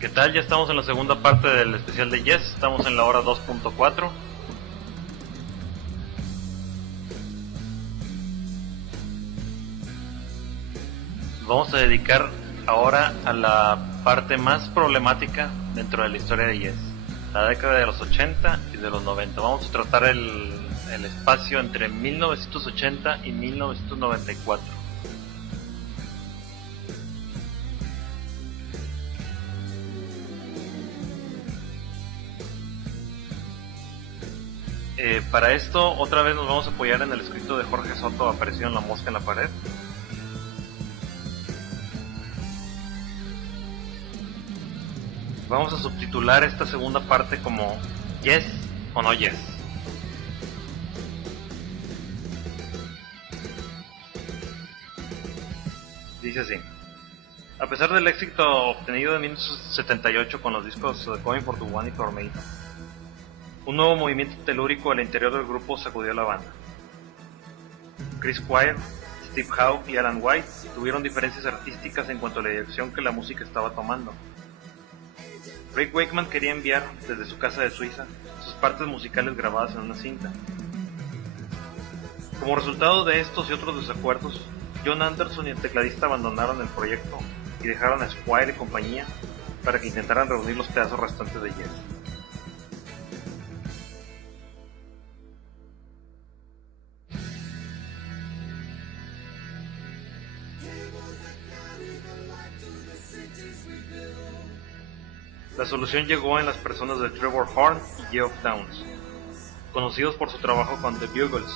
¿Qué tal? Ya estamos en la segunda parte del especial de Yes, estamos en la hora 2.4. Vamos a dedicar ahora a la parte más problemática dentro de la historia de Yes, la década de los 80 y de los 90. Vamos a tratar el espacio entre 1980 y 1994. Para esto, otra vez nos vamos a apoyar en el escrito de Jorge Soto, aparecido en La Mosca en la Pared. Vamos a subtitular esta segunda parte como Yes o no Yes. Dice así: a pesar del éxito obtenido en 1978 con los discos Going for the One y Tormenta, un nuevo movimiento telúrico al interior del grupo sacudió a la banda. Chris Squire, Steve Howe y Alan White tuvieron diferencias artísticas en cuanto a la dirección que la música estaba tomando. Rick Wakeman quería enviar desde su casa de Suiza sus partes musicales grabadas en una cinta. Como resultado de estos y otros desacuerdos, Jon Anderson y el tecladista abandonaron el proyecto y dejaron a Squire y compañía para que intentaran reunir los pedazos restantes de Yes. La solución llegó en las personas de Trevor Horn y Geoff Downes, conocidos por su trabajo con The Bugles.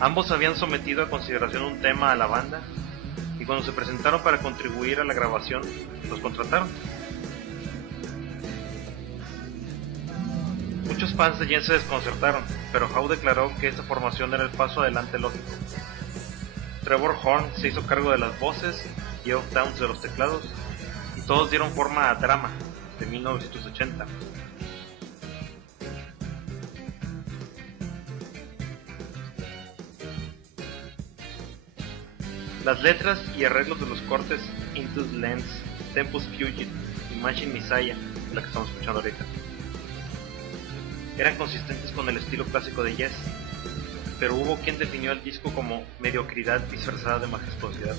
Ambos habían sometido a consideración un tema a la banda y cuando se presentaron para contribuir a la grabación, los contrataron. Muchos fans de Yes se desconcertaron, pero Howe declaró que esta formación era el paso adelante lógico. Trevor Horn se hizo cargo de las voces, Geoff Downes de los teclados, y todos dieron forma a Drama, de 1980. Las letras y arreglos de los cortes Into the Lens, Tempus Fugit y Machine Messiah, la que estamos escuchando ahorita, eran consistentes con el estilo clásico de Yes, pero hubo quien definió el disco como mediocridad disfrazada de majestuosidad.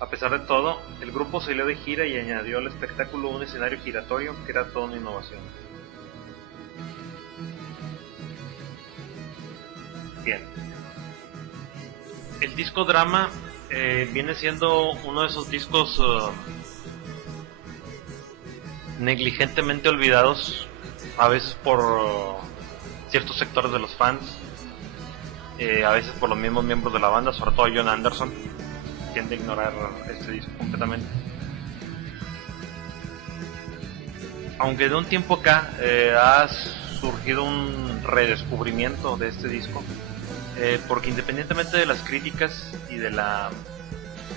A pesar de todo, el grupo salió de gira y añadió al espectáculo un escenario giratorio que era toda una innovación. Bien. El disco Drama viene siendo uno de esos discos negligentemente olvidados, a veces por ciertos sectores de los fans, a veces por los mismos miembros de la banda, sobre todo Jon Anderson, tiende a ignorar este disco completamente. Aunque de un tiempo acá ha surgido un redescubrimiento de este disco, porque independientemente de las críticas y de la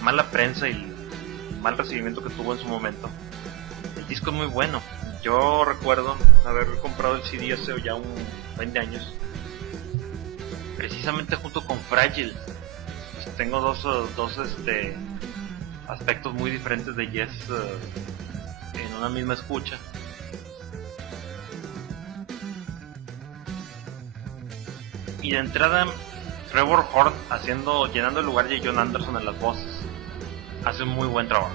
mala prensa y el mal recibimiento que tuvo en su momento, el disco es muy bueno. Yo recuerdo haber comprado el CD hace ya un 20 años, precisamente junto con Fragile. Tengo dos aspectos muy diferentes de Yes en una misma escucha. Y de entrada, Trevor Horn llenando el lugar de Jon Anderson en las voces, hace un muy buen trabajo.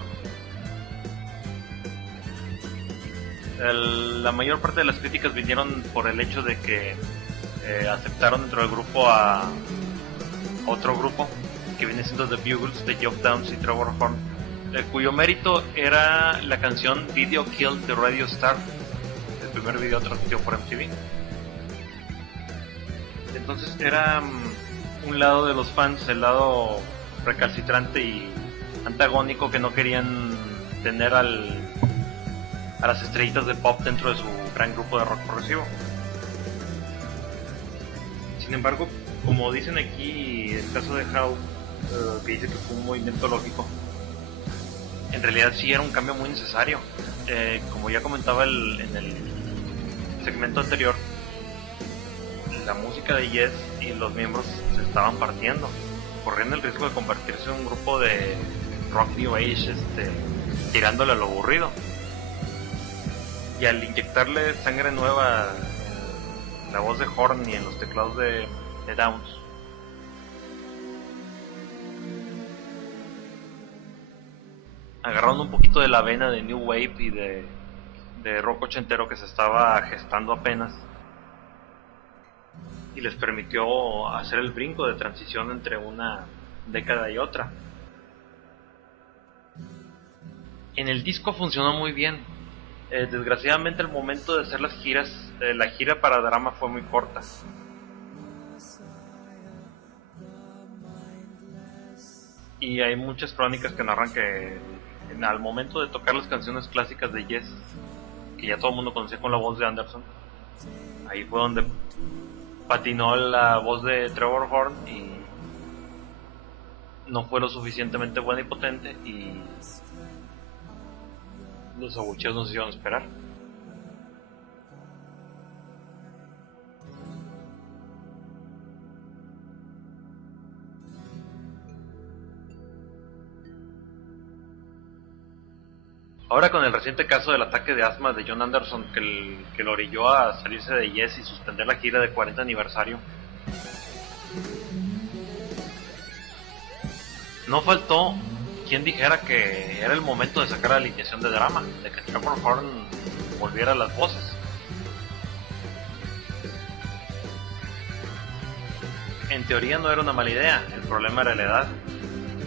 La mayor parte de las críticas vinieron por el hecho de que aceptaron dentro del grupo a otro grupo que viene siendo The Bugles de Geoff Downes y Trevor Horn, cuyo mérito era la canción Video Killed the Radio Star, el primer video transmitido por MTV. Entonces era un lado de los fans, el lado recalcitrante y antagónico, que no querían tener a las estrellitas de pop dentro de su gran grupo de rock progresivo. Sin embargo, como dicen aquí, el caso de Howe, que dice que fue un movimiento lógico, en realidad sí era un cambio muy necesario. Como ya comentaba en el segmento anterior, la música de Yes y los miembros se estaban partiendo, corriendo el riesgo de convertirse en un grupo de rock new age, tirándole a lo aburrido. Y al inyectarle sangre nueva en la voz de Horn y en los teclados de Downs, agarraron un poquito de la vena de New Wave y de rock ochentero que se estaba gestando apenas, y les permitió hacer el brinco de transición entre una década y otra. En el disco funcionó muy bien. Desgraciadamente el momento de hacer las giras, la gira para Drama fue muy corta. Y hay muchas crónicas que narran que al momento de tocar las canciones clásicas de Yes, que ya todo el mundo conocía con la voz de Anderson, ahí fue donde patinó la voz de Trevor Horn y no fue lo suficientemente buena y potente, y los abucheos no se hicieron esperar. Ahora, con el reciente caso del ataque de asma de John Anderson que lo orilló a salirse de Yes y suspender la gira de 40 aniversario, no faltó quien dijera que era el momento de sacar la alineación de Drama, de que Trevor Horn volviera a las voces. En teoría no era una mala idea, el problema era la edad.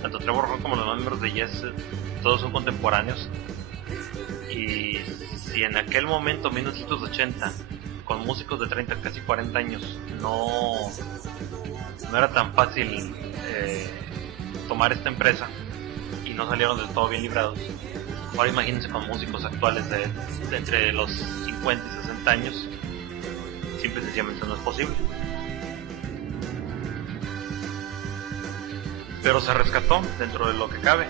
Tanto Trevor Horn como los miembros de Yes todos son contemporáneos, y si en aquel momento, 1980, con músicos de 30, casi 40 años, no era tan fácil tomar esta empresa y no salieron del todo bien librados, ahora imagínense con músicos actuales de entre los 50 y 60 años. Simple y sencillamente no es posible. Pero se rescató dentro de lo que cabe.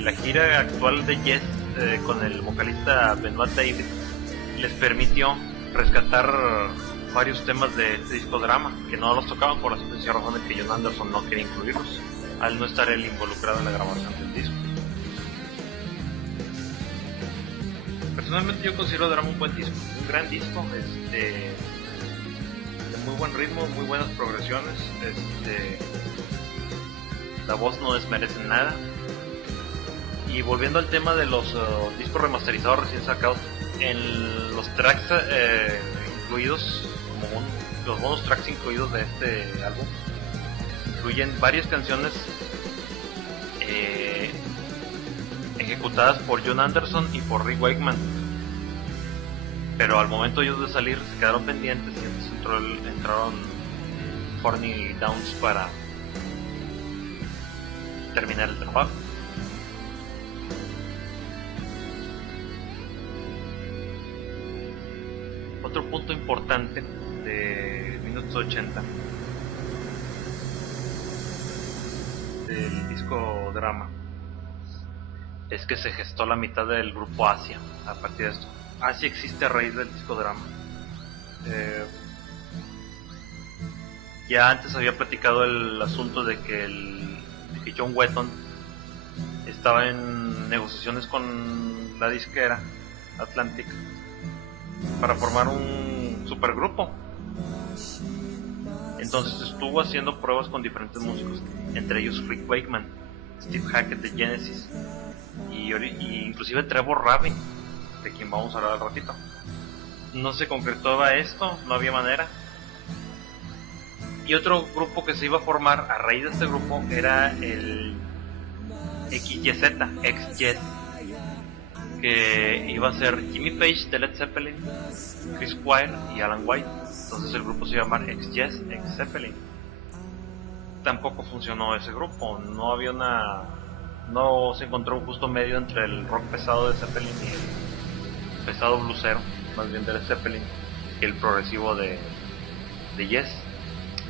La gira actual de Yes con el vocalista Benoit David les permitió rescatar varios temas de este disco Drama que no los tocaban por la sencilla razón de que John Anderson no quería incluirlos, al no estar él involucrado en la grabación del disco. Personalmente yo considero Drama un buen disco, un gran disco, de muy buen ritmo, muy buenas progresiones, la voz no desmerece nada. Y volviendo al tema de los discos remasterizados recién sacados, en los tracks incluidos, como los bonus tracks incluidos de este álbum, incluyen varias canciones ejecutadas por John Anderson y por Rick Wakeman, pero al momento ellos de salir se quedaron pendientes y entonces entraron Horn y Downs para terminar el trabajo. Otro punto importante de 1980 del disco Drama es que se gestó la mitad del grupo Asia a partir de esto. Asia existe a raíz del disco Drama. Ya antes había platicado el asunto de que John Wetton estaba en negociaciones con la disquera Atlantic para formar un supergrupo. Entonces estuvo haciendo pruebas con diferentes músicos, entre ellos Rick Wakeman, Steve Hackett de Genesis y inclusive Trevor Rabin, de quien vamos a hablar al ratito. No se concretaba esto, no había manera. Y otro grupo que se iba a formar a raíz de este grupo era el XYZ, XYZ, que iba a ser Jimmy Page de Led Zeppelin, Chris Squire y Alan White. Entonces el grupo se iba a llamar XYZ, X Zeppelin. Tampoco funcionó ese grupo, no se encontró un justo medio entre el rock pesado de Zeppelin y el pesado bluesero, más bien de Led Zeppelin, y el progresivo de Yes.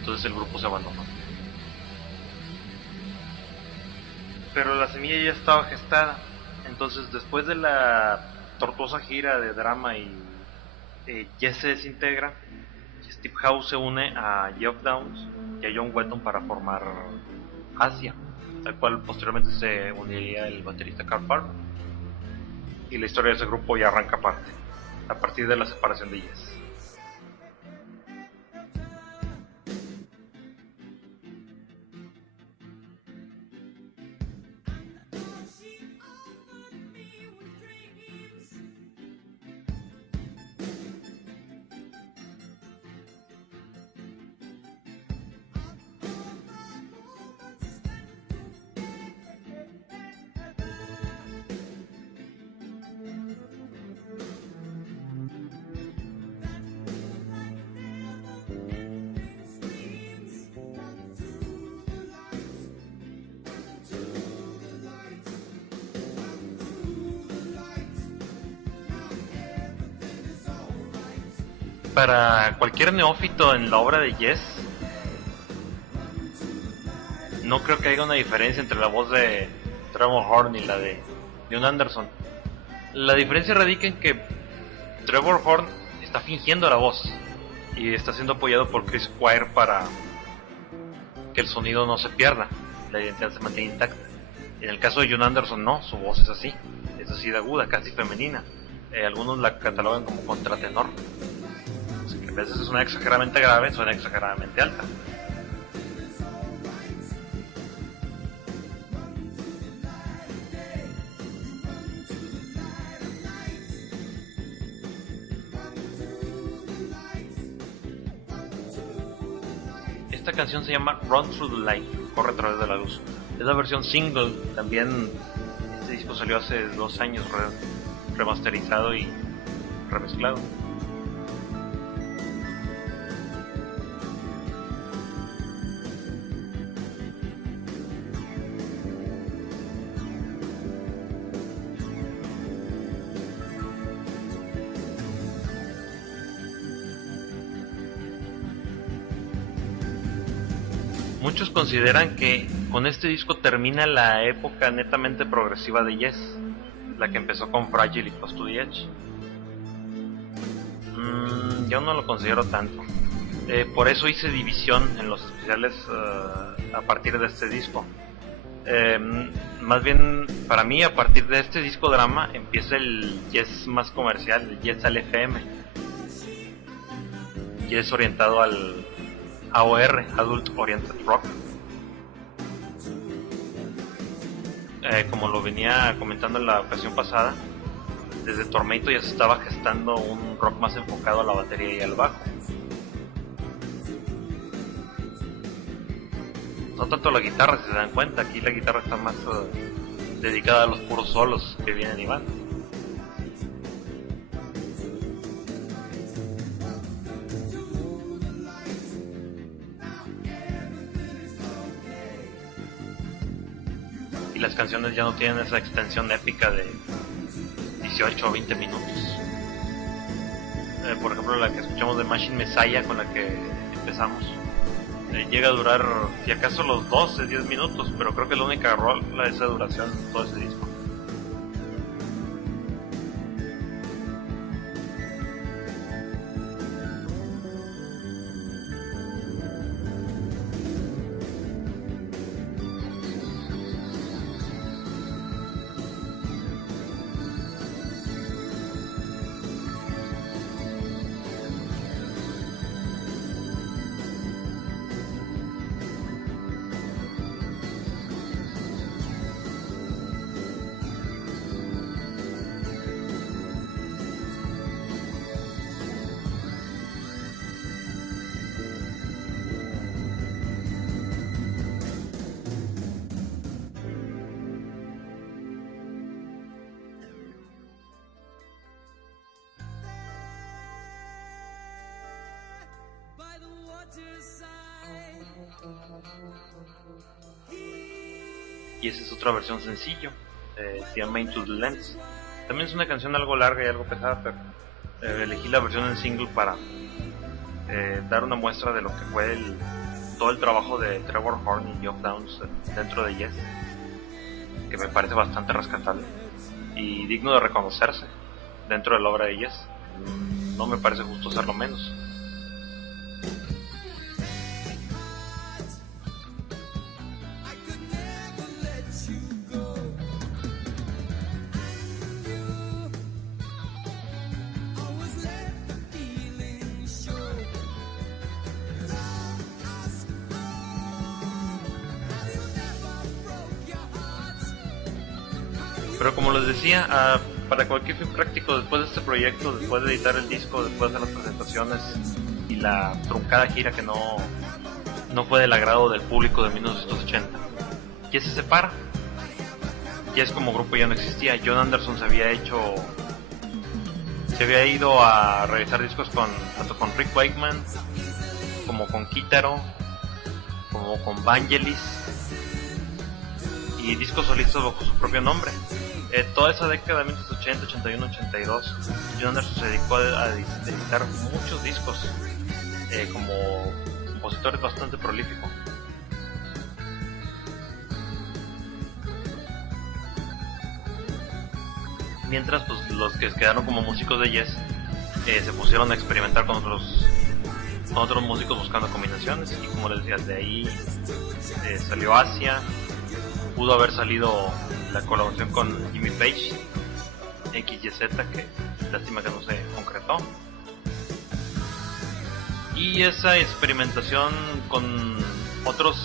Entonces el grupo se abandonó. Pero la semilla ya estaba gestada. Entonces, después de la tortuosa gira de Drama y Yes se desintegra, Steve Howe se une a Geoff Downs y a John Wetton para formar Asia, al cual posteriormente se uniría el baterista Carl Palmer. Y la historia de ese grupo ya arranca a partir de la separación de Yes. Para cualquier neófito en la obra de Yes, no creo que haya una diferencia entre la voz de Trevor Horn y la de Jon Anderson. La diferencia radica en que Trevor Horn está fingiendo la voz y está siendo apoyado por Chris Squire para que el sonido no se pierda, la identidad se mantiene intacta. En el caso de Jon Anderson no, su voz es así de aguda, casi femenina. Algunos la catalogan como contratenor. A veces suena exageradamente grave, suena exageradamente alta. Esta canción se llama Run Through the Light, corre a través de la luz. Es la versión single, también este disco salió hace 2 años remasterizado y remezclado. Muchos consideran que con este disco termina la época netamente progresiva de Yes, la que empezó con Fragile y Close to the Edge. Yo no lo considero tanto. Por eso hice división en los especiales a partir de este disco. Más bien, para mí, a partir de este disco drama empieza el Yes más comercial, el Yes al FM. Yes orientado al AOR, Adult Oriented Rock. Como lo venía comentando en la ocasión pasada, desde Tormento ya se estaba gestando un rock más enfocado a la batería y al bajo. No tanto la guitarra, si se dan cuenta, aquí la guitarra está más dedicada a los puros solos que vienen y van. Y las canciones ya no tienen esa extensión épica de 18 o 20 minutos. Por ejemplo, la que escuchamos de Machine Messiah, con la que empezamos, llega a durar, si acaso, los 12-10 minutos, pero creo que es la única rola de esa duración en todo ese disco. Y esa es otra versión sencillo, se llama Into the Lens. También es una canción algo larga y algo pesada, pero elegí la versión en single para dar una muestra de lo que fue todo el trabajo de Trevor Horn y Geoff Downes dentro de Yes, que me parece bastante rescatable y digno de reconocerse dentro de la obra de Yes. No me parece justo hacerlo menos. Pero como les decía, para cualquier fin práctico, después de este proyecto, después de editar el disco, después de hacer las presentaciones y la truncada gira que no fue del agrado del público de 1980, Yes se separa. Yes como grupo ya no existía. Jon Anderson se había ido a realizar discos tanto con Rick Wakeman como con Kitaro, como con Vangelis, y discos solistas bajo su propio nombre. Toda esa década de 1980, 81, 82, Jon Anderson se dedicó a editar muchos discos como compositor bastante prolífico. Mientras pues los que quedaron como músicos de Yes se pusieron a experimentar con otros músicos buscando combinaciones, y como les decía, de ahí salió Asia. Pudo haber salido la colaboración con Jimmy Page, XYZ, que lástima que no se concretó. Y esa experimentación con otros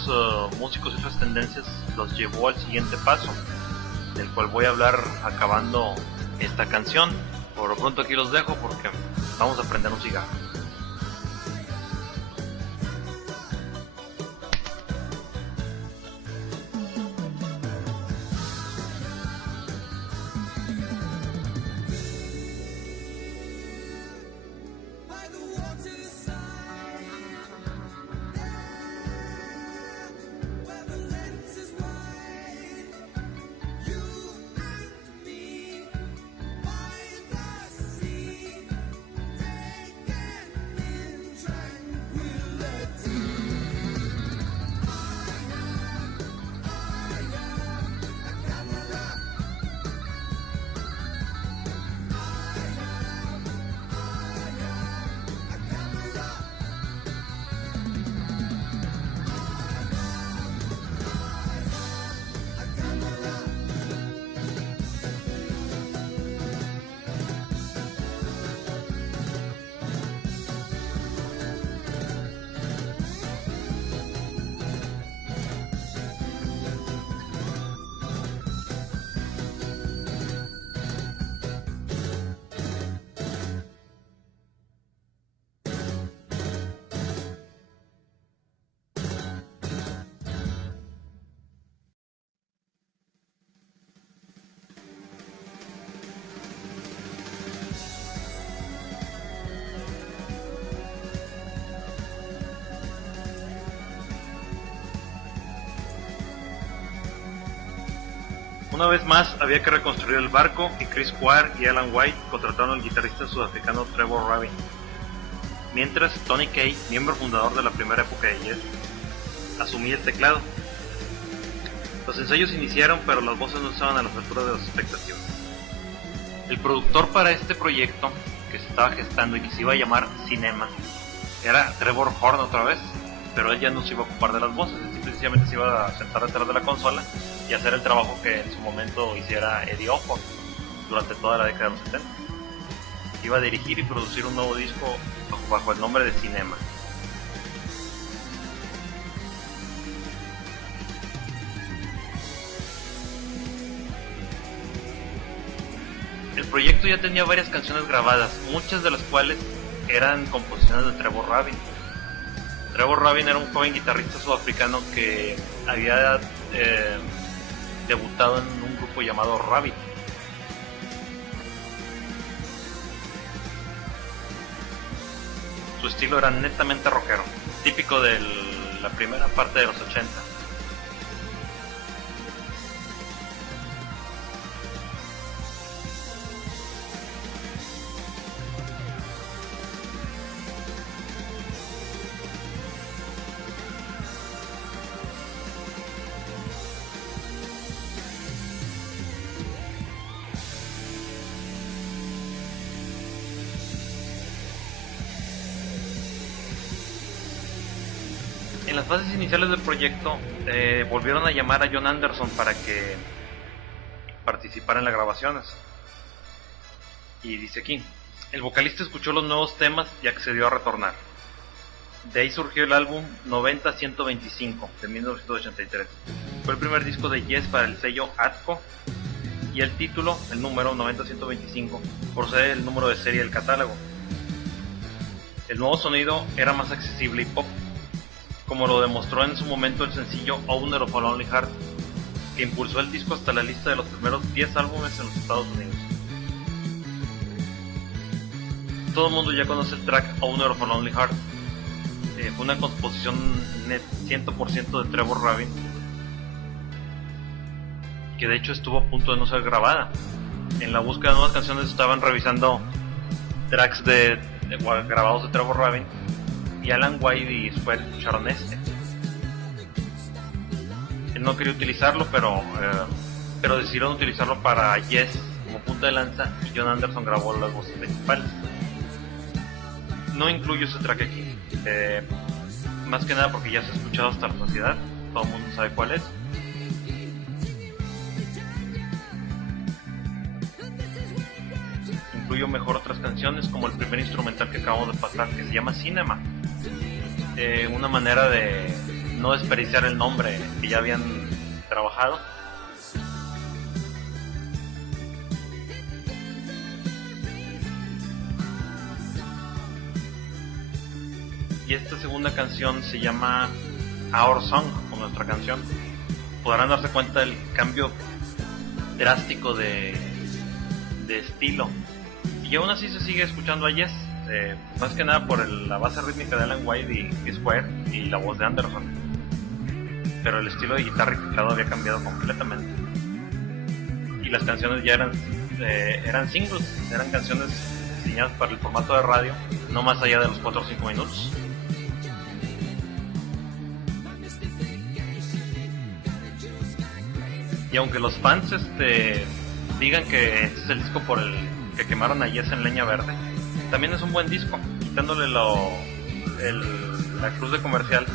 músicos y otras tendencias los llevó al siguiente paso, del cual voy a hablar acabando esta canción. Por lo pronto aquí los dejo porque vamos a prender un cigarro. Una vez más había que reconstruir el barco, y Chris Squire y Alan White contrataron al guitarrista sudafricano Trevor Rabin. Mientras Tony Kaye, miembro fundador de la primera época de Yes, asumía el teclado. Los ensayos iniciaron, pero las voces no estaban a la altura de las expectativas. El productor para este proyecto, que se estaba gestando y que se iba a llamar Cinema, era Trevor Horn otra vez, pero él ya no se iba a ocupar de las voces, sencillamente se iba a sentar detrás de la consola y hacer el trabajo que en su momento hiciera Eddie Osborne durante toda la década de los 70. Iba a dirigir y producir un nuevo disco bajo el nombre de Cinema. El proyecto ya tenía varias canciones grabadas, muchas de las cuales eran composiciones de Trevor Rabin. Trevor Rabin era un joven guitarrista sudafricano que había debutado en un grupo llamado Rabbit. Su estilo era netamente rockero, típico de la primera parte de los 80. En las fases iniciales del proyecto volvieron a llamar a Jon Anderson para que participara en las grabaciones. Y dice aquí, el vocalista escuchó los nuevos temas y accedió a retornar. De ahí surgió el álbum 90-125 de 1983. Fue el primer disco de Yes para el sello Atco y el título, el número 90125, procede del número de serie del catálogo. El nuevo sonido era más accesible y pop, como lo demostró en su momento el sencillo Owner of a Lonely Heart, que impulsó el disco hasta la lista de los primeros 10 álbumes en los Estados Unidos. Todo el mundo ya conoce el track Owner of a Lonely Heart. Fue una composición 100% de Trevor Rabin, que de hecho estuvo a punto de no ser grabada. En la búsqueda de nuevas canciones estaban revisando tracks grabados de Trevor Rabin, y Alan White y Square escucharon este. Él no quería utilizarlo, pero decidieron utilizarlo para Yes como punta de lanza, y John Anderson grabó las voces principales. No incluyo ese track aquí, más que nada porque ya se ha escuchado hasta la saciedad, todo el mundo sabe cuál es. Incluyo mejor otras canciones, como el primer instrumental que acabamos de pasar, que se llama Cinema. Una manera de no desperdiciar el nombre que ya habían trabajado. Y esta segunda canción se llama Our Song, como nuestra canción. Podrán darse cuenta del cambio drástico de estilo, y aún así se sigue escuchando a Yes, más que nada por la base rítmica de Alan White y Square, y la voz de Anderson, pero el estilo de guitarra y teclado había cambiado completamente, y las canciones ya eran singles, eran canciones diseñadas para el formato de radio, no más allá de los 4 o 5 minutos. Y aunque los fans digan que este es el disco por el que quemaron a Yes en leña verde, también es un buen disco, quitándole la cruz de comercial.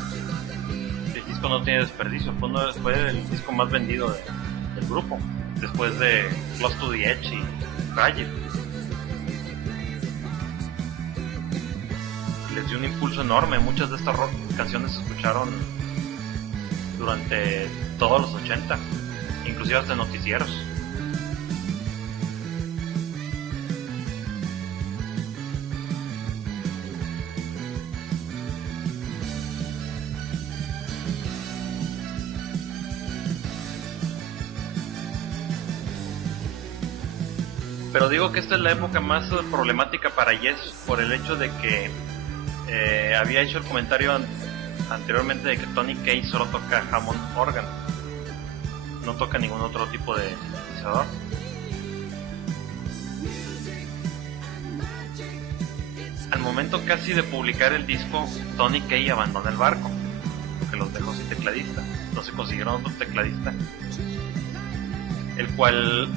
El disco no tiene desperdicio, fue el disco más vendido del grupo, después de Close to the Edge y Fragile. Les dio un impulso enorme. Muchas de estas canciones se escucharon durante todos los 80, inclusive hasta noticieros. Pero digo que esta es la época más problemática para Yes, por el hecho de que había hecho el comentario anteriormente de que Tony Kaye solo toca Hammond organ, no toca ningún otro tipo de sintetizador. Al momento casi de publicar el disco, Tony Kaye abandona el barco, porque los dejó sin tecladista. Entonces consiguieron otro tecladista, el cual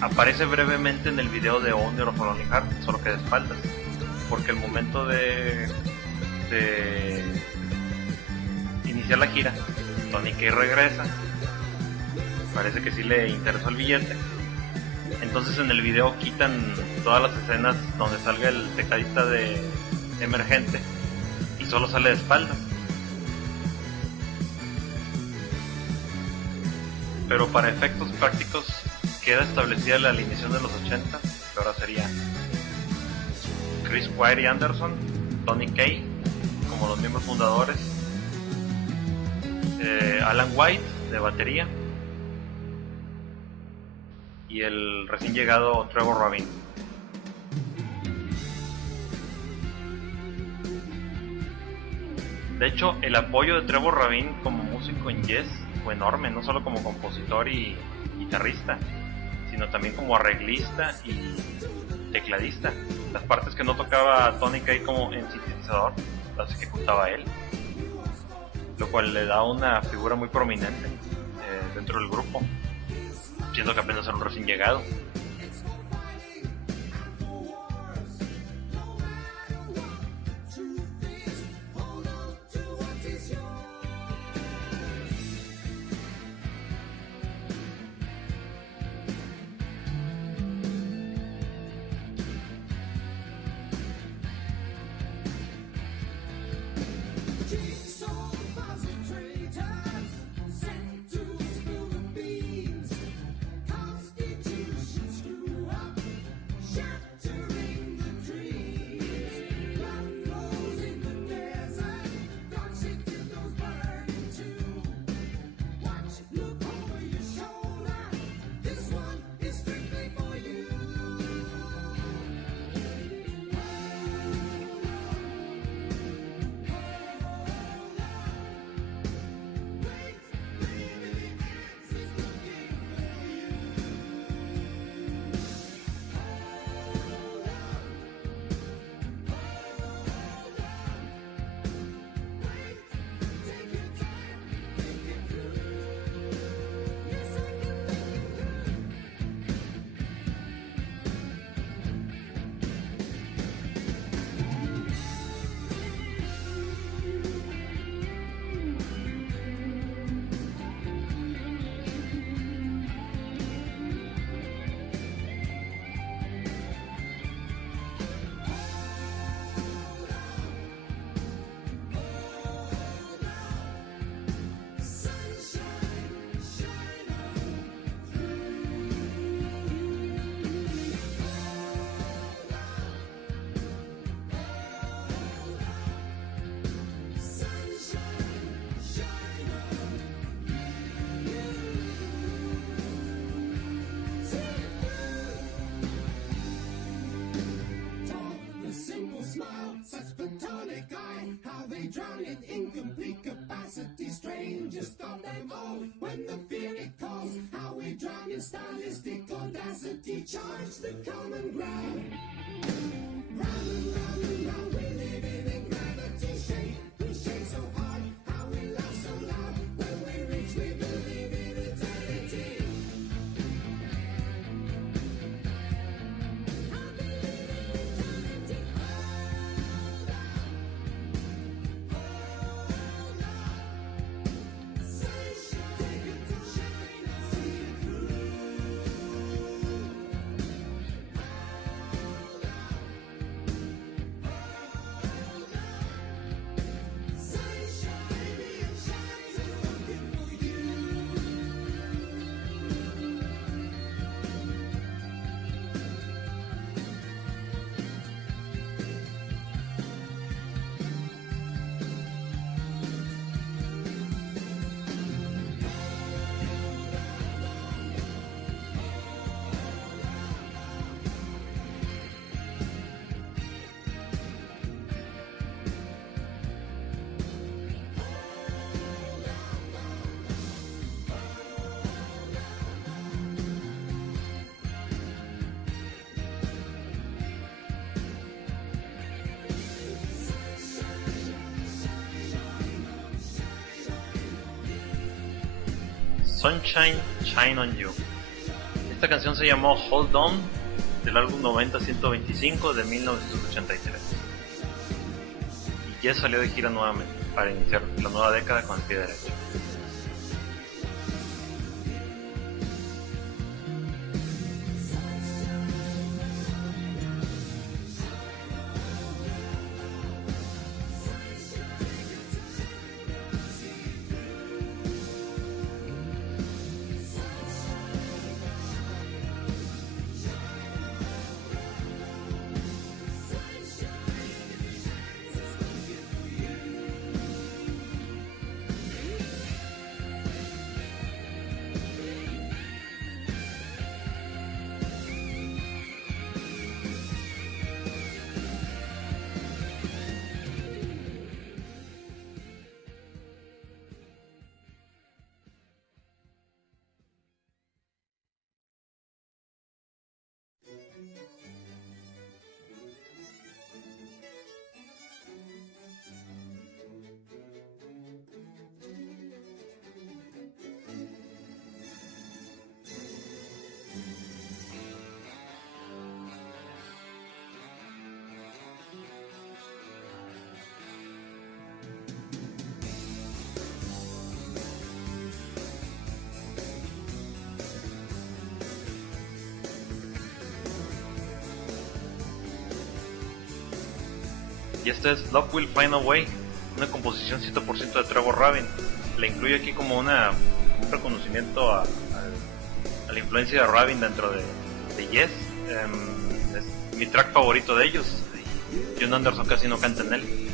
aparece brevemente en el video de Owner of a Lonely Heart, solo que de espaldas, porque el momento de iniciar la gira, Tony Kaye regresa, parece que sí le interesó el billete. Entonces en el video quitan todas las escenas donde salga el tecladista de emergente y solo sale de espaldas. Pero para efectos prácticos queda establecida la alineación de los 80, que ahora sería Chris Squire y Anderson, Tony Kaye como los miembros fundadores, Alan White de batería y el recién llegado Trevor Rabin. De hecho, el apoyo de Trevor Rabin como músico en Yes fue enorme, no solo como compositor y guitarrista, sino también como arreglista y tecladista. Las partes que no tocaba Tony Kaye como en sintetizador las ejecutaba él, lo cual le da una figura muy prominente dentro del grupo, siendo que apenas era un recién llegado. drowning, incomplete capacity, strangest of them all. When the fear it calls, how we drown in stylistic audacity, charge the common ground. Round and round and round, we live in gravity shake. We shake so hard, how we laugh so loud. When we reach, we believe in eternity. Sunshine, Shine on You. Esta canción se llamó Hold On, del álbum 90-125 de 1983. Y ya salió de gira nuevamente para iniciar la nueva década con el pie derecho. Y esta es Love Will Find a Way, una composición 100% de Trevor Rabin. La incluyo aquí como un reconocimiento a la influencia de Rabin dentro de Yes. Es mi track favorito de ellos. John Anderson casi no canta en él.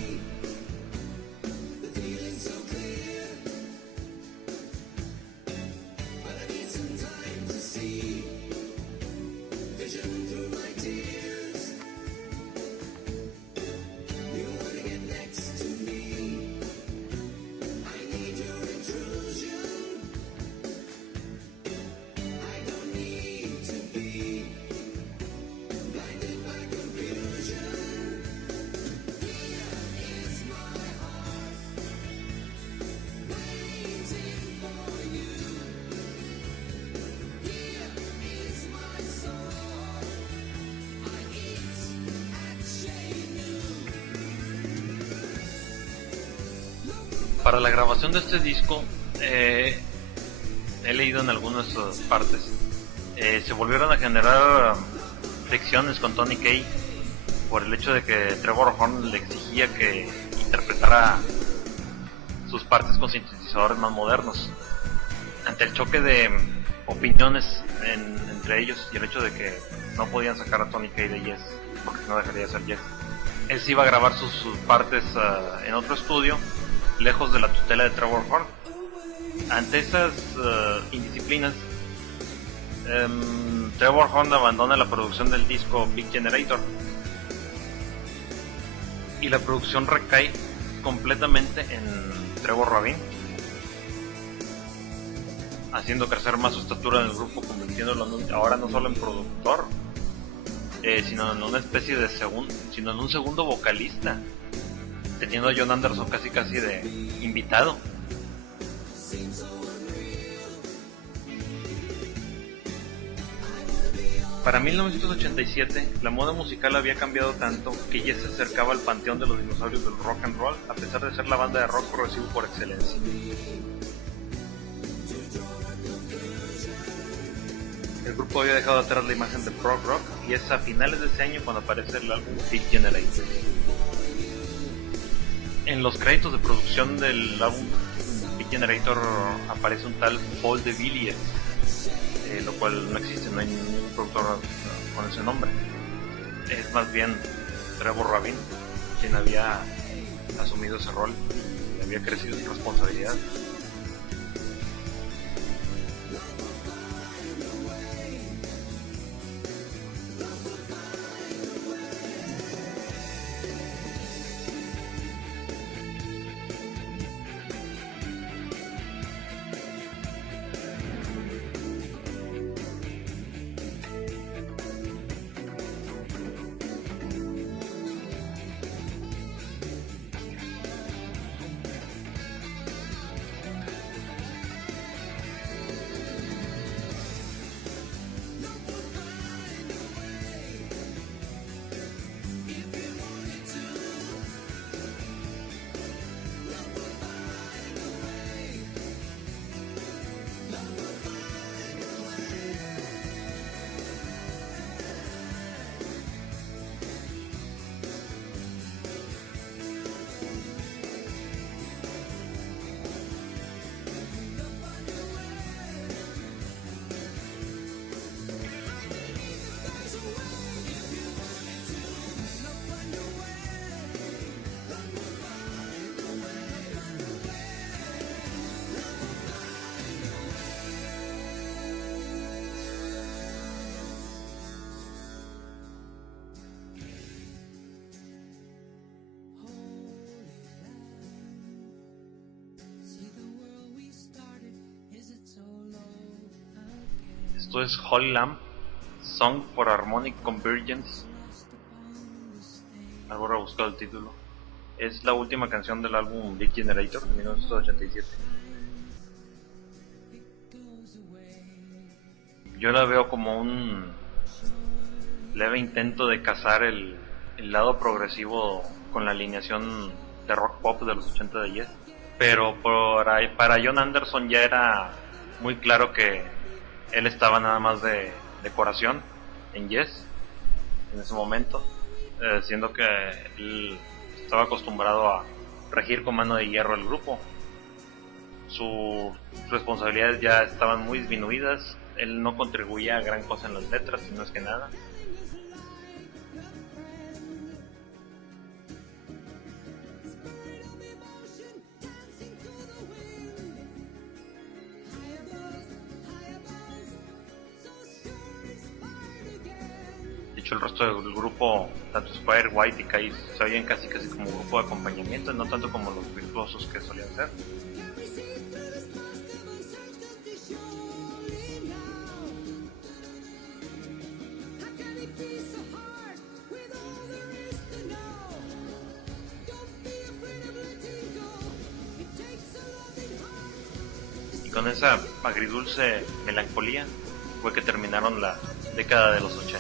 Para la grabación de este disco, he leído en algunas partes, se volvieron a generar fricciones con Tony Kaye por el hecho de que Trevor Horn le exigía que interpretara sus partes con sintetizadores más modernos. Ante el choque de opiniones entre ellos y el hecho de que no podían sacar a Tony Kaye de Yes porque no dejaría de ser Yes, él sí iba a grabar sus partes en otro estudio lejos de la tutela de Trevor Horn. Ante esas indisciplinas, Trevor Horn abandona la producción del disco Big Generator y la producción recae completamente en Trevor Rabin, haciendo crecer más su estatura en el grupo, convirtiéndolo ahora no solo en productor, sino en una especie de sino en un segundo vocalista, teniendo a Jon Anderson casi de invitado. Para 1987, la moda musical había cambiado tanto que Yes se acercaba al panteón de los dinosaurios del rock and roll, a pesar de ser la banda de rock progresivo por excelencia. El grupo había dejado atrás la imagen de prog rock y es a finales de ese año cuando aparece el álbum Big Generator. En los créditos de producción del álbum Big Generator aparece un tal Paul de Villiers, lo cual no existe, no hay ningún productor con ese nombre. Es más bien Trevor Rabin quien había asumido ese rol y había crecido su responsabilidad. Esto es Holy Lamb, Song for Harmonic Convergence. Algo rebuscado el título. Es la última canción del álbum Big Generator de 1987. Yo la veo como un leve intento de cazar el lado progresivo con la alineación de rock pop de los 80 de Yes. Pero para Jon Anderson ya era muy claro que él estaba nada más de decoración en Yes en ese momento, siendo que él estaba acostumbrado a regir con mano de hierro el grupo. Sus responsabilidades ya estaban muy disminuidas, él no contribuía a gran cosa en las letras, sino es que nada. De hecho, el resto del grupo, tanto Spire, White y Kai, se oyen casi como un grupo de acompañamiento, no tanto como los virtuosos que solían ser. Y con esa agridulce melancolía fue que terminaron la década de los 80.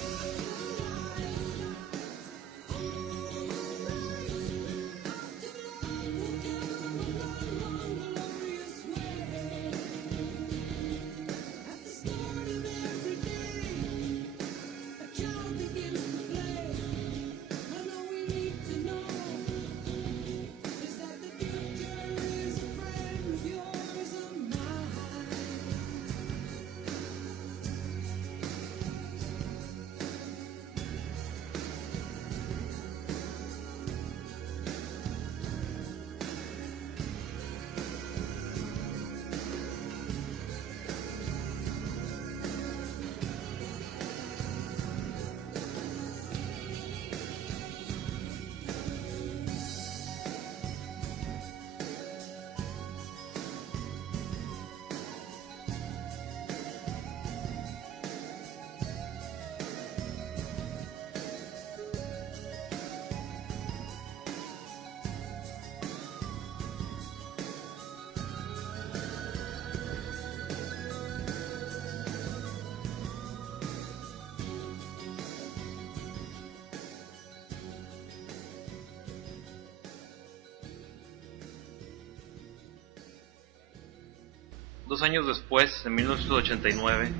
2 años después, en 1989,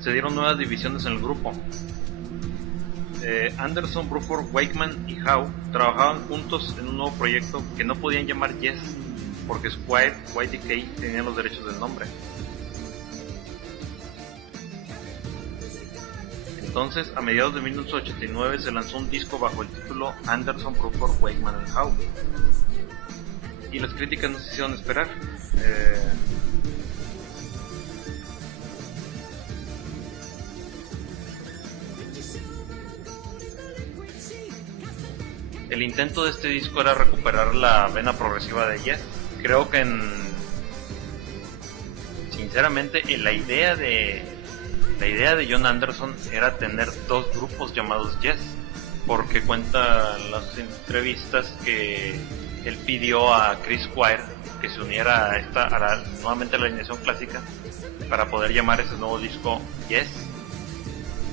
se dieron nuevas divisiones en el grupo. Anderson, Bruford, Wakeman y Howe trabajaban juntos en un nuevo proyecto que no podían llamar Yes, porque Squire, YTK tenían los derechos del nombre. Entonces, a mediados de 1989 se lanzó un disco bajo el título Anderson, Bruford, Wakeman and Howe. Y las críticas no se hicieron esperar. El intento de este disco era recuperar la vena progresiva de Yes. Creo que sinceramente la idea de John Anderson era tener 2 grupos llamados Yes, porque cuentan las entrevistas que él pidió a Chris Squire que se uniera nuevamente a la alineación clásica para poder llamar ese nuevo disco Yes,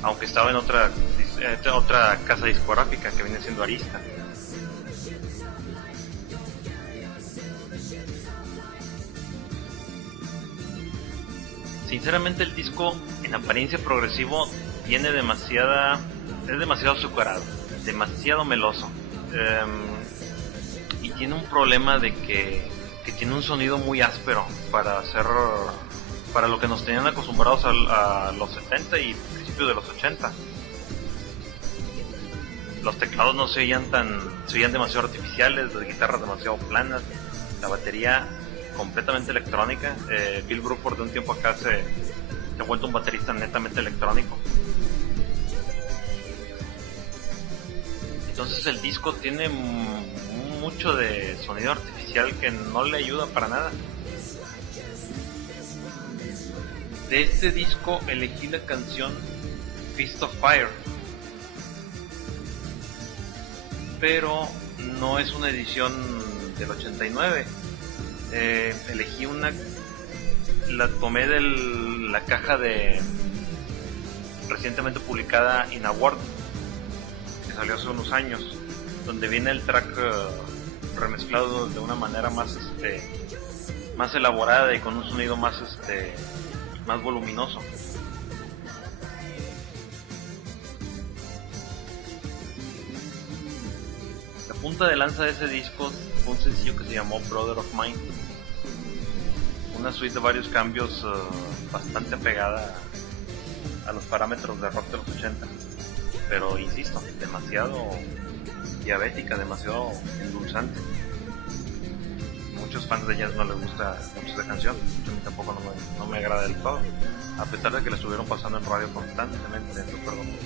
aunque estaba en otra casa discográfica que viene siendo Arista. Sinceramente, el disco en apariencia progresivo es demasiado azucarado, demasiado meloso, y tiene un problema de que tiene un sonido muy áspero para lo que nos tenían acostumbrados a los 70 y principios de los 80. Los teclados no se oían demasiado artificiales, las guitarras demasiado planas, la batería completamente electrónica. Bill Bruford de un tiempo acá se ha vuelto un baterista netamente electrónico. Entonces el disco tiene mucho de sonido artificial que no le ayuda para nada. De este disco elegí la canción Fist of Fire, pero no es una edición del 89. Elegí la tomé de la caja de recientemente publicada In a Word, que salió hace unos años, donde viene el track remezclado de una manera más elaborada y con un sonido más voluminoso. La punta de lanza de ese disco fue un sencillo que se llamó Brother of Mine, una suite de varios cambios bastante apegada a los parámetros de rock de los 80, pero insisto, demasiado diabética, demasiado endulzante. Muchos fans de jazz no les gusta mucho esta canción, a mí tampoco no me agrada del todo, a pesar de que la estuvieron pasando en radio constantemente, recuerdo mucho.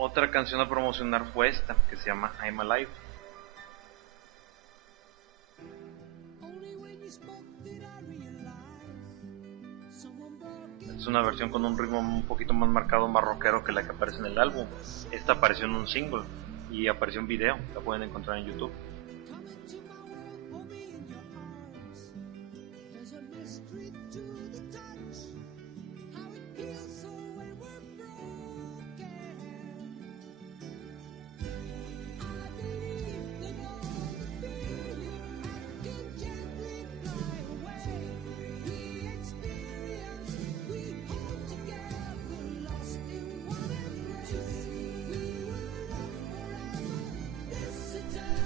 Otra canción a promocionar fue esta, que se llama I'm Alive. Es una versión con un ritmo un poquito más marcado, más rockero que la que aparece en el álbum. Esta apareció en un single y apareció en video, la pueden encontrar en YouTube.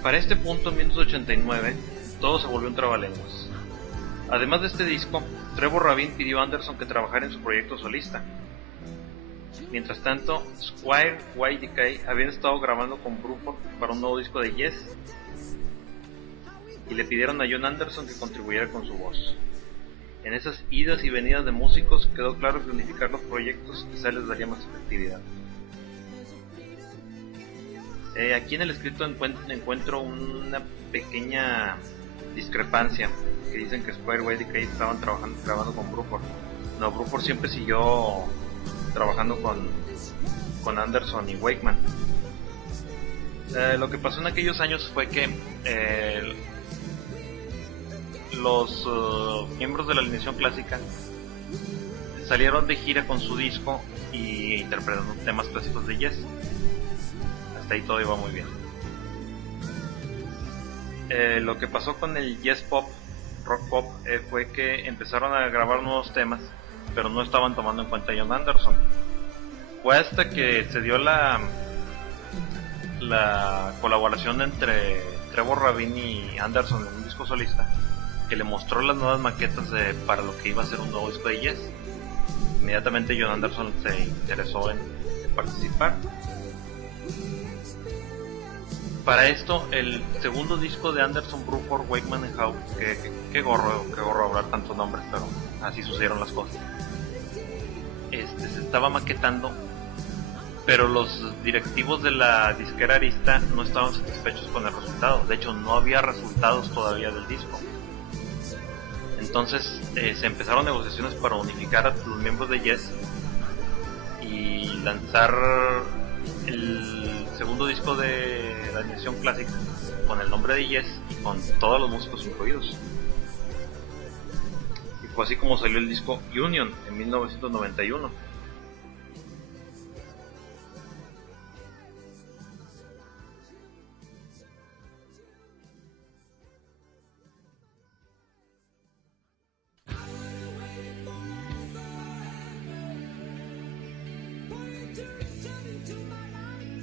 Para este punto, en 1989, todo se volvió un trabalenguas. Además de este disco, Trevor Rabin pidió a Anderson que trabajara en su proyecto solista. Mientras tanto, Squire, YTK habían estado grabando con Bruford para un nuevo disco de Yes, y le pidieron a John Anderson que contribuyera con su voz. En esas idas y venidas de músicos quedó claro que unificar los proyectos quizá les daría más efectividad. Aquí en el escrito encuentro una pequeña discrepancia, que dicen que Squire y YTK estaban grabando con Bruford. No, Bruford siempre siguió trabajando con Anderson y Wakeman. Lo que pasó en aquellos años fue que los miembros de la alineación clásica salieron de gira con su disco y interpretando temas clásicos de Yes. Hasta ahí todo iba muy bien. Lo que pasó con el Yes Pop, Rock Pop, fue que empezaron a grabar nuevos temas, pero no estaban tomando en cuenta a John Anderson. Fue hasta que se dio la colaboración entre Trevor Rabin y Anderson en un disco solista, que le mostró las nuevas maquetas para lo que iba a ser un nuevo disco de Yes. Inmediatamente John Anderson se interesó en participar. Para esto, el segundo disco de Anderson, Bruford, Wakeman and Howe, que gorro hablar tantos nombres, pero así sucedieron las cosas. Se estaba maquetando, pero los directivos de la disquera Arista no estaban satisfechos con el resultado. De hecho, no había resultados todavía del disco. Entonces se empezaron negociaciones para unificar a los miembros de Yes y lanzar el segundo disco de la alineación clásica con el nombre de Yes y con todos los músicos incluidos. Y fue así como salió el disco Union en 1991.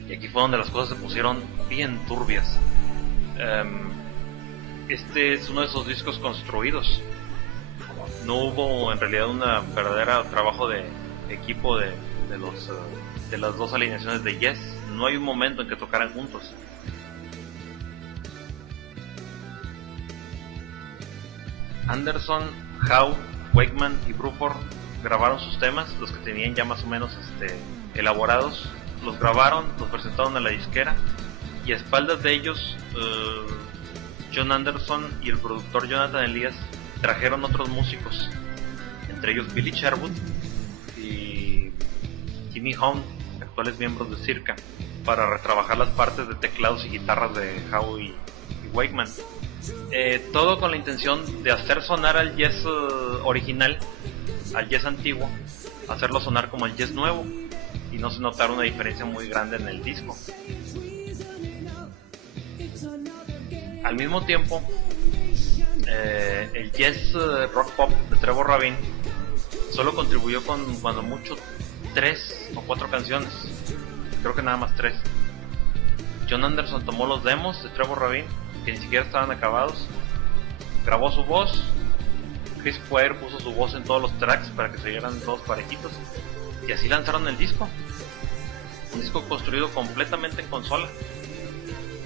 Y aquí fue donde las cosas se pusieron bien turbias. Este es uno de esos discos construidos. No hubo en realidad una verdadera trabajo de equipo de las dos alineaciones de Yes. No hay un momento en que tocaran juntos. Anderson, Howe, Wakeman y Bruford grabaron sus temas, los que tenían ya más o menos elaborados. Los grabaron, los presentaron a la disquera y a espaldas de ellos John Anderson y el productor Jonathan Elias trajeron otros músicos, entre ellos Billy Sherwood y Jimmy Hunt, actuales miembros de Circa, para retrabajar las partes de teclados y guitarras de Howe y Wakeman. Todo con la intención de hacer sonar al Yes original, al Yes antiguo, hacerlo sonar como el Yes nuevo y no se notara una diferencia muy grande en el disco. Al mismo tiempo, el Yes Rock Pop de Trevor Rabin solo contribuyó con cuando mucho 3 o 4 canciones, creo que nada más 3. John Anderson tomó los demos de Trevor Rabin, que ni siquiera estaban acabados, grabó su voz, Chris Squire puso su voz en todos los tracks para que se oyeran todos parejitos, y así lanzaron el disco. Un disco construido completamente en consola,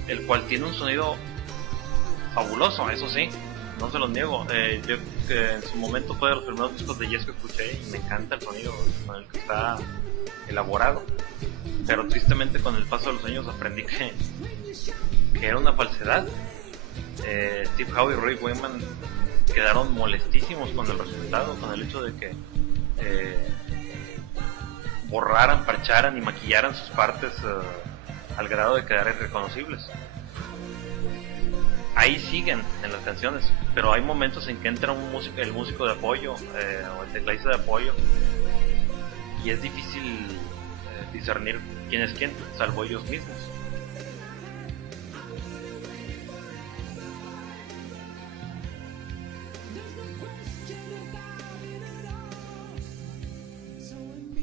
el cual tiene un sonido fabuloso, eso sí, no se los niego. Yo que en su momento fue de los primeros discos de Yes que escuché y me encanta el sonido con el que está elaborado, pero tristemente con el paso de los años aprendí que era una falsedad. Steve Howe y Roy Wakeman quedaron molestísimos con el resultado, con el hecho de que borraran, parcharan y maquillaran sus partes al grado de quedar irreconocibles. Ahí siguen en las canciones, pero hay momentos en que entra el músico de apoyo o el tecladista de apoyo y es difícil discernir quién es quién, salvo ellos mismos.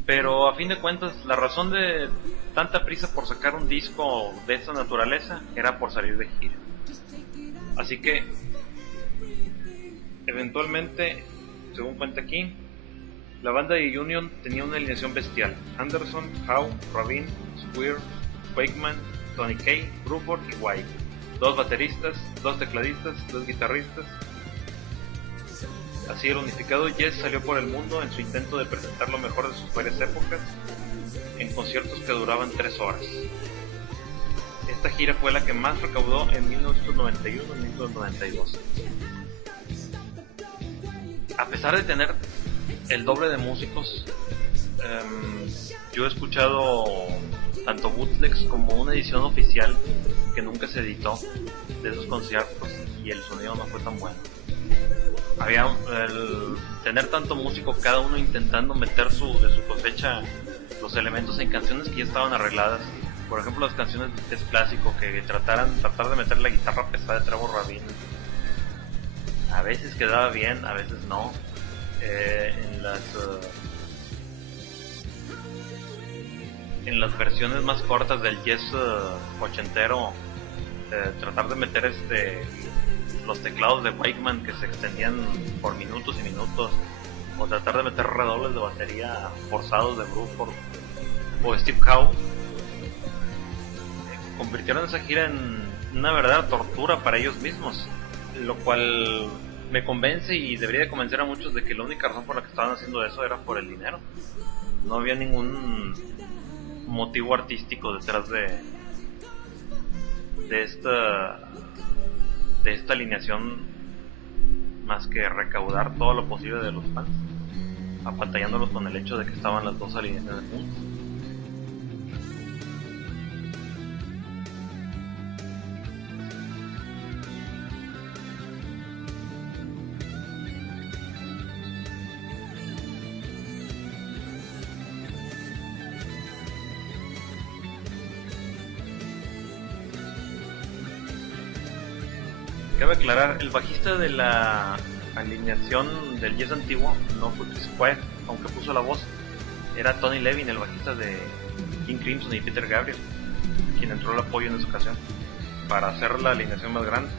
Pero a fin de cuentas, la razón de tanta prisa por sacar un disco de esta naturaleza era por salir de gira. Así que, eventualmente, según cuenta aquí, la banda de Union tenía una alineación bestial: Anderson, Howe, Rabin, Squire, Wakeman, Tony Kaye, Bruford y White. 2 bateristas, 2 tecladistas, 2 guitarristas. Así el unificado Yes salió por el mundo en su intento de presentar lo mejor de sus varias épocas en conciertos que duraban 3 horas. Esta gira fue la que más recaudó en 1991 y 1992. A pesar de tener el doble de músicos, yo he escuchado tanto bootlegs como una edición oficial que nunca se editó de esos conciertos y el sonido no fue tan bueno. Había el tener tanto músico, cada uno intentando meter de su cosecha los elementos en canciones que ya estaban arregladas. Por ejemplo, las canciones de jazz clásico que tratar de meter la guitarra pesada de Trevor Rabin. A veces quedaba bien, a veces no. En las versiones más cortas del jazz ochentero, tratar de meter los teclados de Wakeman que se extendían por minutos y minutos, o tratar de meter redobles de batería forzados de Bruford o Steve Howe, convirtieron esa gira en una verdadera tortura para ellos mismos, lo cual me convence y debería de convencer a muchos de que la única razón por la que estaban haciendo eso era por el dinero. No había ningún motivo artístico detrás de esta alineación más que recaudar todo lo posible de los fans, apantallándolos con el hecho de que estaban las dos alineaciones juntas. Cabe aclarar, el bajista de la alineación del jazz antiguo no fue Chris Squire, aunque puso la voz. Era Tony Levin, el bajista de King Crimson y Peter Gabriel, quien entró al apoyo en esa ocasión para hacer la alineación más grande.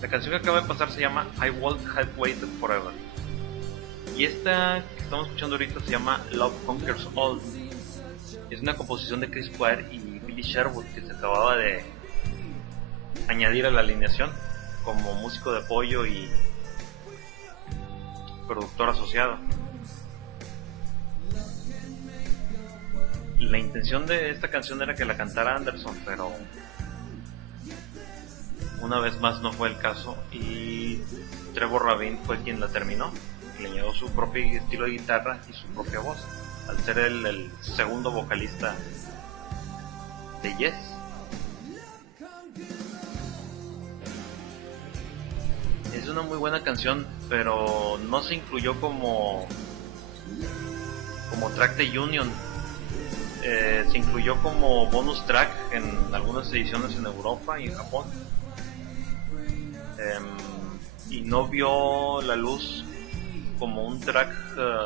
La canción que acaba de pasar se llama I Would Have Waited Forever. Y esta que estamos escuchando ahorita se llama Love Conquers All. Es una composición de Chris Squire y Billy Sherwood que se acababa de añadir a la alineación como músico de apoyo y productor asociado. La intención de esta canción era que la cantara Anderson, pero una vez más no fue el caso y Trevor Rabin fue quien la terminó. Le añadió su propio estilo de guitarra y su propia voz, al ser el segundo vocalista de Yes. Es una muy buena canción, pero no se incluyó como track de Union. Se incluyó como bonus track en algunas ediciones en Europa y en Japón. Y no vio la luz como un track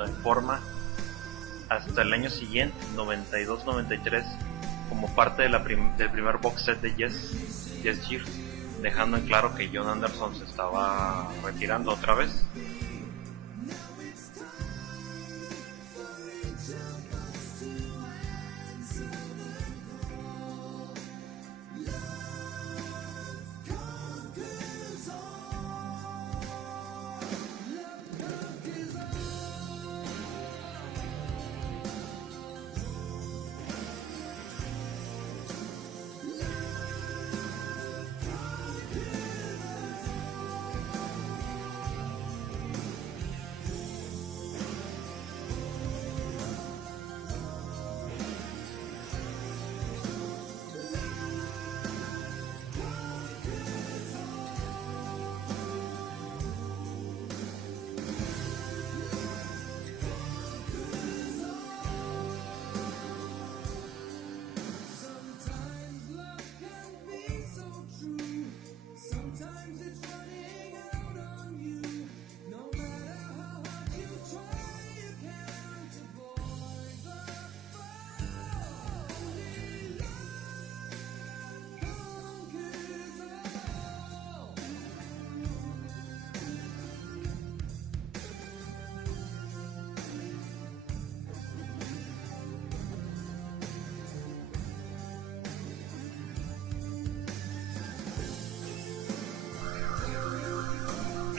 en forma hasta el año siguiente, 92-93, como parte de del primer box set de Yes Year, dejando en claro que John Anderson se estaba retirando otra vez.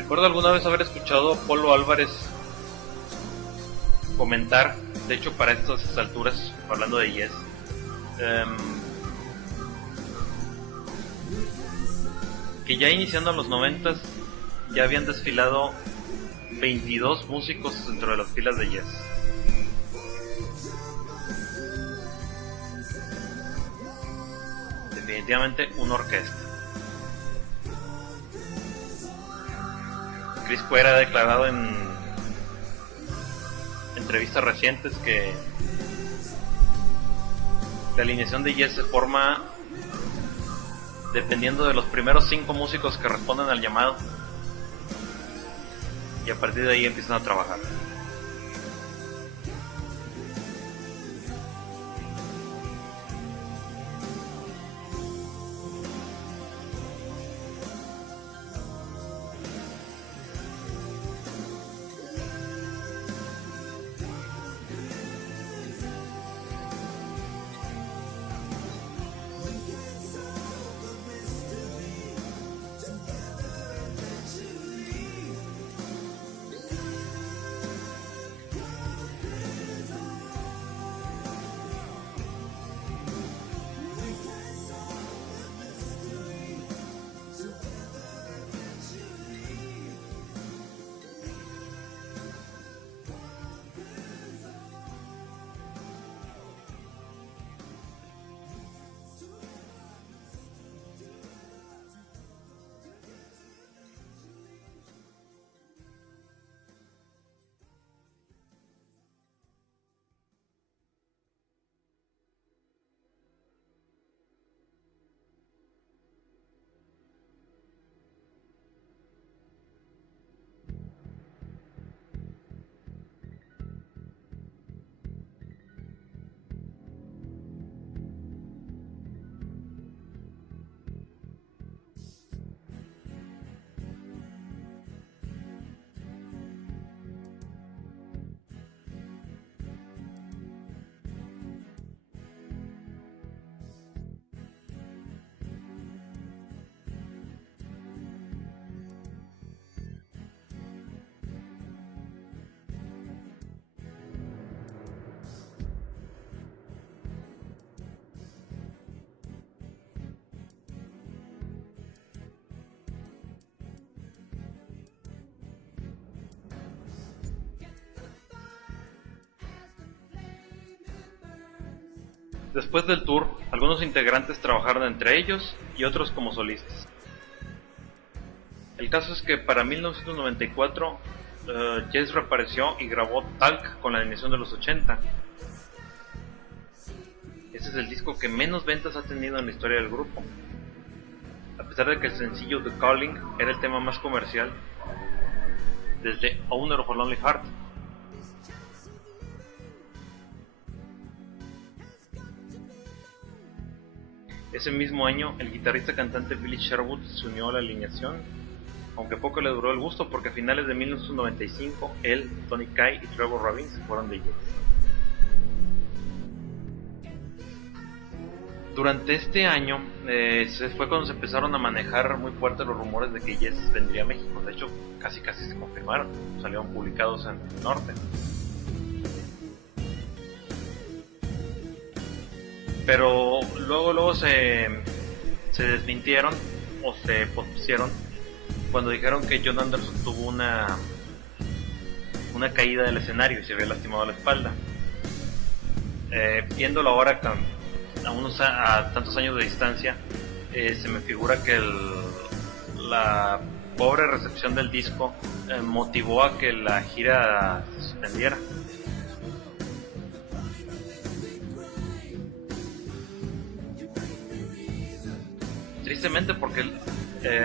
Recuerdo alguna vez haber escuchado a Polo Álvarez comentar, de hecho para estas alturas, hablando de Yes, que ya iniciando los 90s ya habían desfilado 22 músicos dentro de las filas de Yes. Definitivamente una orquesta. Chris Quayle ha declarado en entrevistas recientes que la alineación de Yes se forma dependiendo de los primeros 5 músicos que responden al llamado, y a partir de ahí empiezan a trabajar. Después del tour, algunos integrantes trabajaron entre ellos y otros como solistas. El caso es que para 1994 Yes reapareció y grabó Talk con la alineación de los 80. Ese es el disco que menos ventas ha tenido en la historia del grupo, a pesar de que el sencillo The Calling era el tema más comercial desde Owner of a Lonely Heart. Ese mismo año, el guitarrista cantante Billy Sherwood se unió a la alineación, aunque poco le duró el gusto porque a finales de 1995 él, Tony Kaye y Trevor Rabin se fueron de Yes. Durante este año fue cuando se empezaron a manejar muy fuerte los rumores de que Yes vendría a México. De hecho, casi se confirmaron, salieron publicados en el norte. Pero luego se desmintieron o se pospusieron cuando dijeron que Jon Anderson tuvo una caída del escenario y se había lastimado la espalda. Viéndolo ahora a tantos años de distancia, se me figura que la pobre recepción del disco motivó a que la gira se suspendiera. Tristemente, porque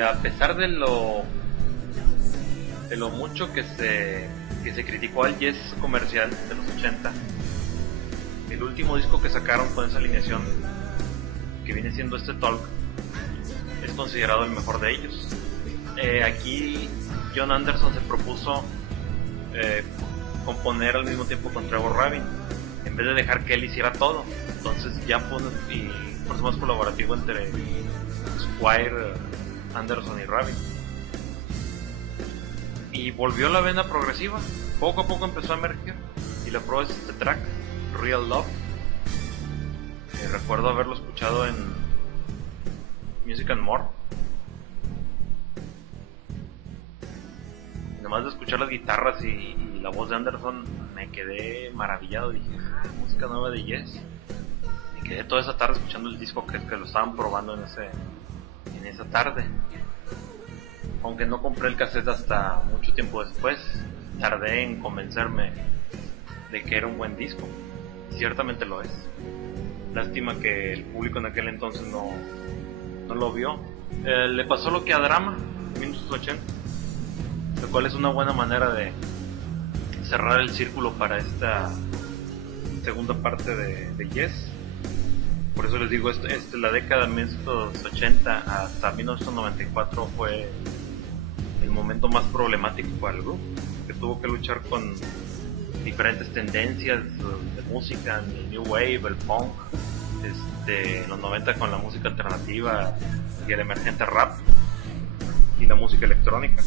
a pesar de lo mucho que se criticó al Yes comercial de los 80, el último disco que sacaron con esa alineación, que viene siendo este Talk, es considerado el mejor de ellos. Aquí Jon Anderson se propuso componer al mismo tiempo con Trevor Rabin, en vez de dejar que él hiciera todo. Entonces ya fue un esfuerzo más colaborativo entre Squire, Anderson y Rabin. y volvió la vena progresiva. Poco a poco empezó a emerger y la prueba es este track, Real Love. Recuerdo haberlo escuchado en Music and More. Además de escuchar las guitarras y la voz de Anderson, me quedé maravillado. Dije, música nueva de Yes. Me quedé toda esa tarde escuchando el disco que lo estaban probando en esa tarde. Aunque no compré el cassette hasta mucho tiempo después, tardé en convencerme de que era un buen disco. Ciertamente lo es. Lástima que el público en aquel entonces no lo vio. Le pasó lo que a Drama en 1980, lo cual es una buena manera de cerrar el círculo para esta segunda parte de Yes. Por eso les digo, la década de 1980 hasta 1994 fue el momento más problemático para el grupo, que tuvo que luchar con diferentes tendencias de música, el New Wave, el Punk, en los 90 con la música alternativa y el emergente rap y la música electrónica.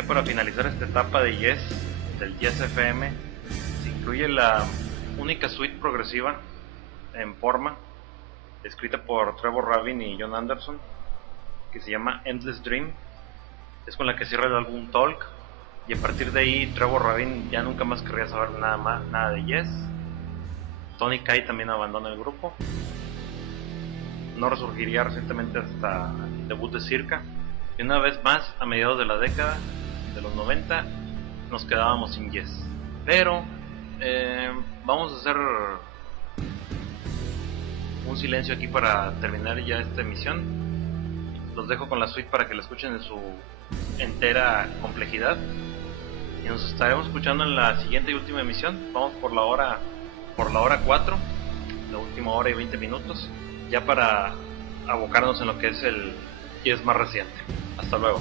Ya para finalizar esta etapa de Yes, del Yes FM, se incluye la única suite progresiva en forma, escrita por Trevor Rabin y John Anderson, que se llama Endless Dream. Es con la que cierra el álbum Talk, y a partir de ahí Trevor Rabin ya nunca más querría saber nada de Yes. Tony Kaye también abandona el grupo. No resurgiría recientemente hasta el debut de Circa. Y una vez más, a mediados de la década de los 90, nos quedábamos sin Yes. Pero vamos a hacer un silencio aquí para terminar ya esta emisión. Los dejo con la suite para que la escuchen en su entera complejidad. Y nos estaremos escuchando en la siguiente y última emisión. Vamos por la hora 4, la última hora y 20 minutos, ya para abocarnos en lo que es el Yes más reciente. Hasta luego.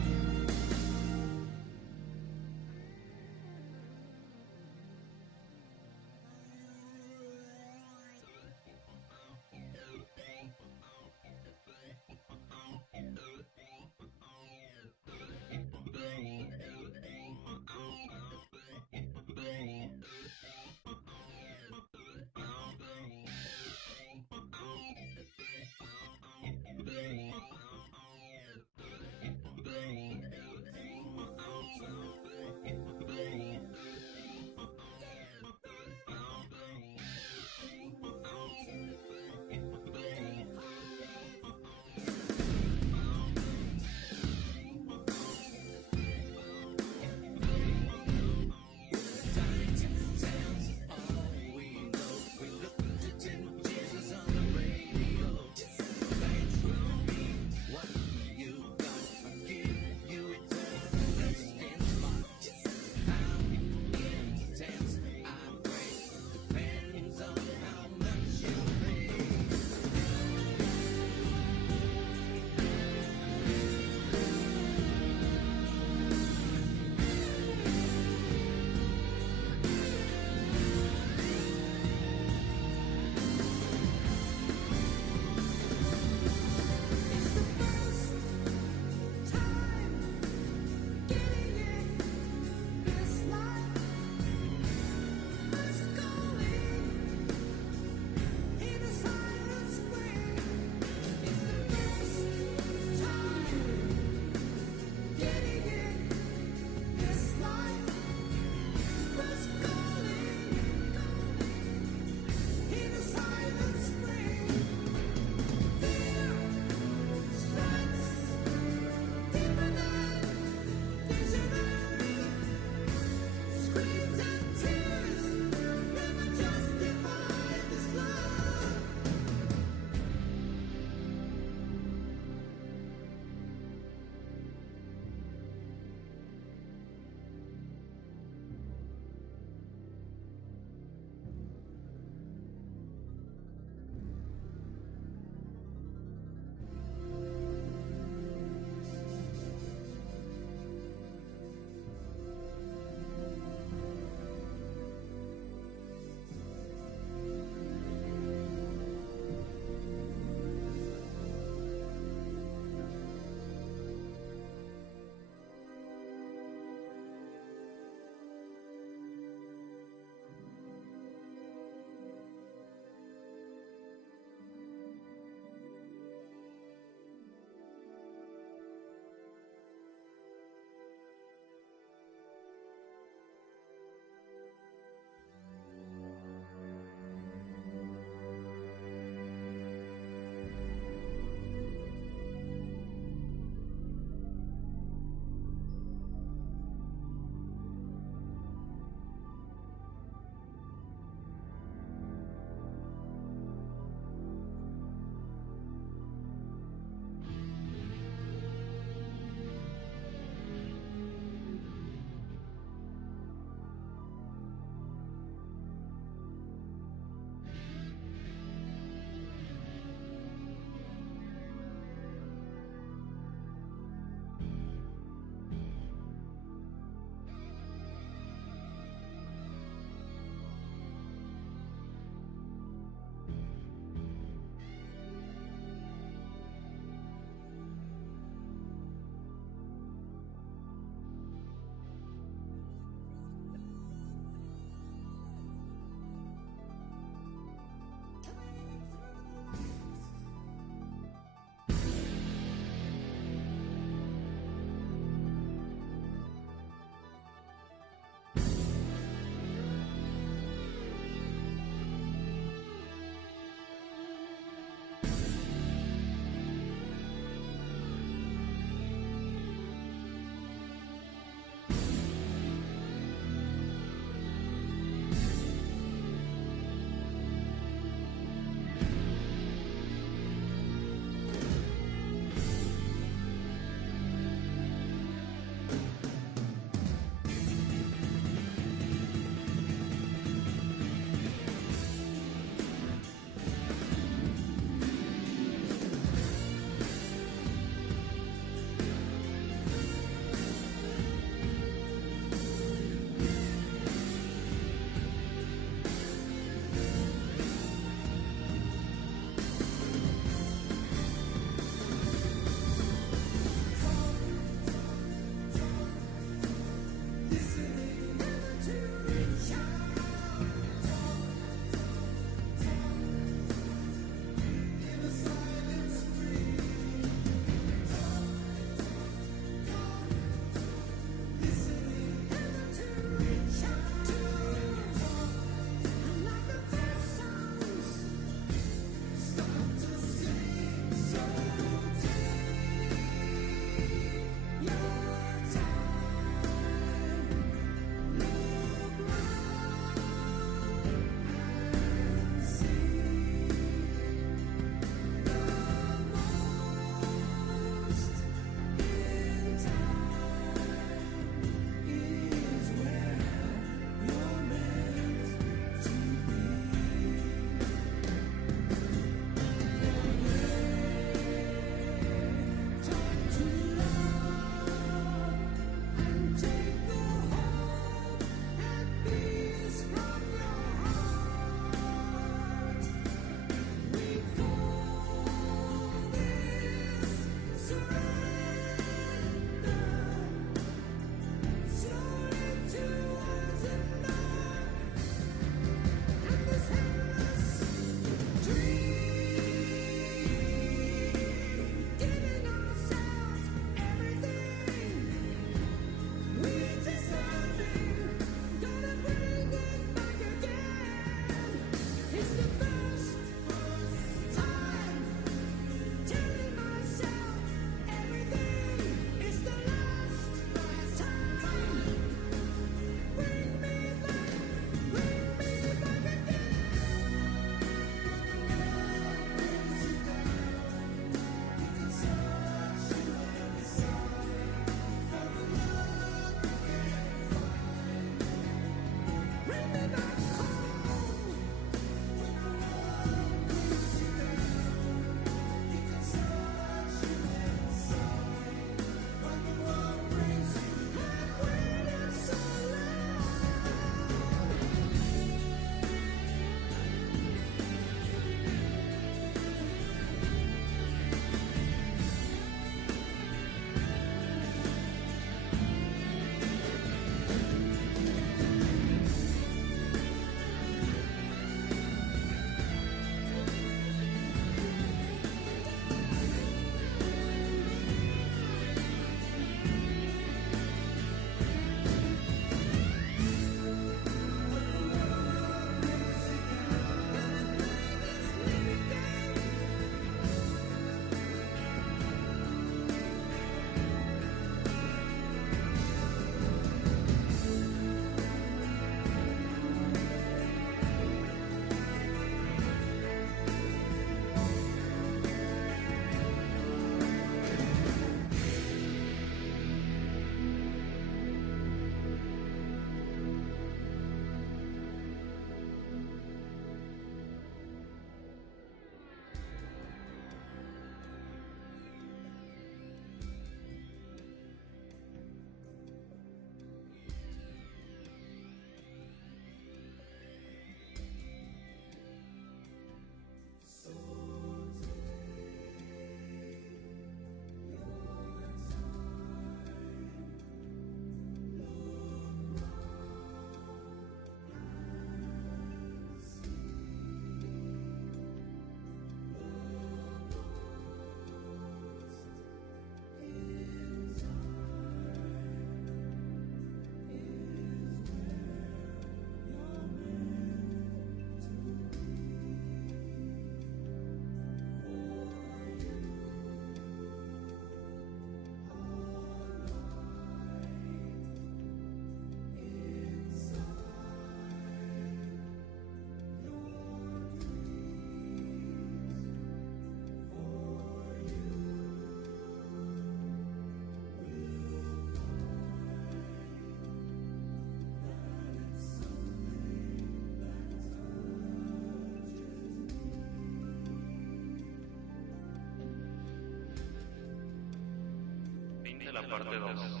de la parte 2.